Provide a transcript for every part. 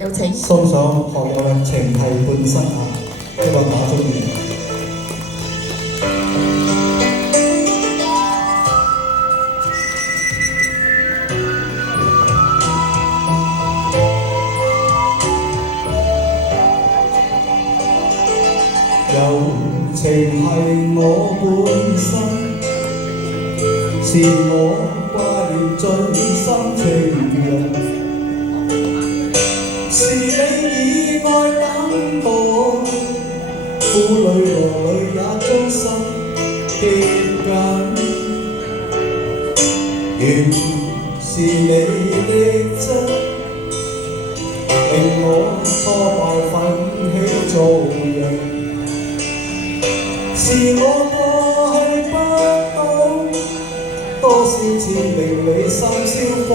有請送上學友嘅情繫半生啊，呢個打中意。柔情係我本身，是我掛念最深情人。是你以愛等我，婦女兒女也將心貼緊，完全是你的真，令我挫敗奮起做人。是我過去不懂，多少次令你深宵風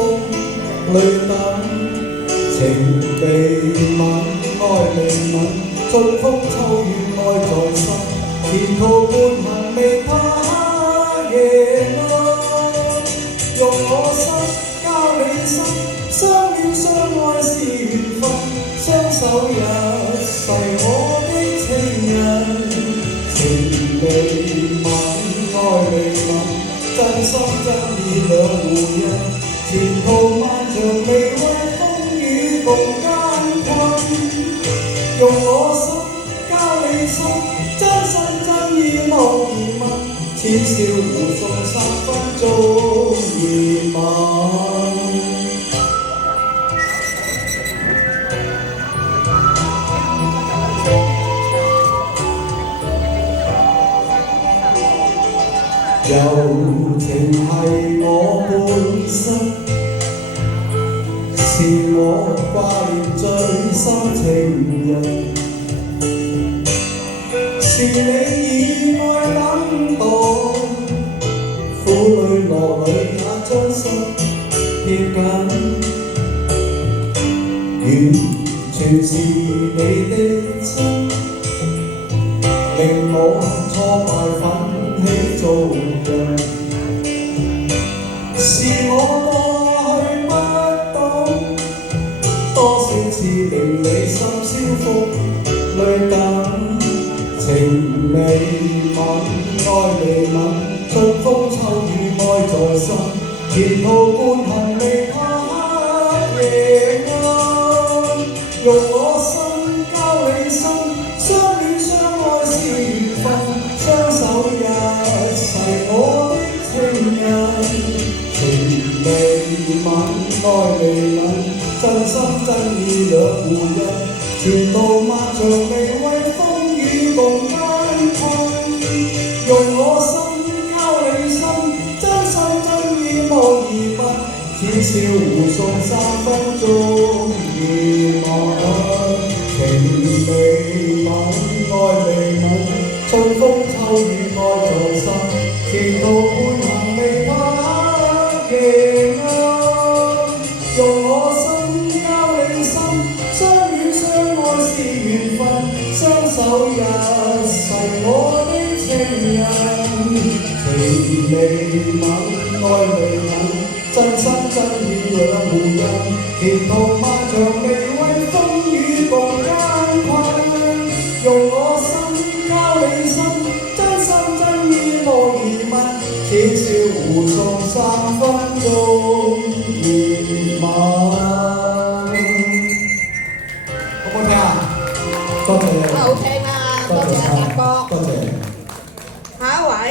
淚等。情被吻，愛未吻，春風秋雨愛在心，前途半行未怕夜暗。用我心交你心，相戀相愛是緣分，相守一世我的情人。情未吻，愛未吻，真心真意兩戶人，前途漫長未為共艱困，用我心交你心，真心真意無疑問，淺笑互送3分鐘熱吻。柔情係我本身，是我掛念最深情人，是你以愛等待，婦女兒女也將心貼緊，完全是你的真，令我挫敗奮起做人。是我過去不懂，多少次令你深宵風淚等，情未吻，愛未吻，春風秋雨愛在心，前途半行未怕夜暗。用我心交你心，相戀相愛是緣分，相守一世我的情人。情未吻，愛未吻，真心真意兩戶人，前途漫長未為風雨共艱困。用我心交你心，真心真意無疑問，淺笑互送3分鐘熱吻。情未吻，愛未吻，春風秋雨愛在心，前途半行未怕夜暗。用我心交你心，相戀相愛是緣分，相守一世我的情人。情未吻，愛未吻，真心真意兩戶人，前途漫長未為風雨共艱困。用我心交你心，真心真意無疑問，淺笑互送3分鐘熱吻。好唔好聽啊？多謝你。好聽啊，多謝阿達哥。多謝。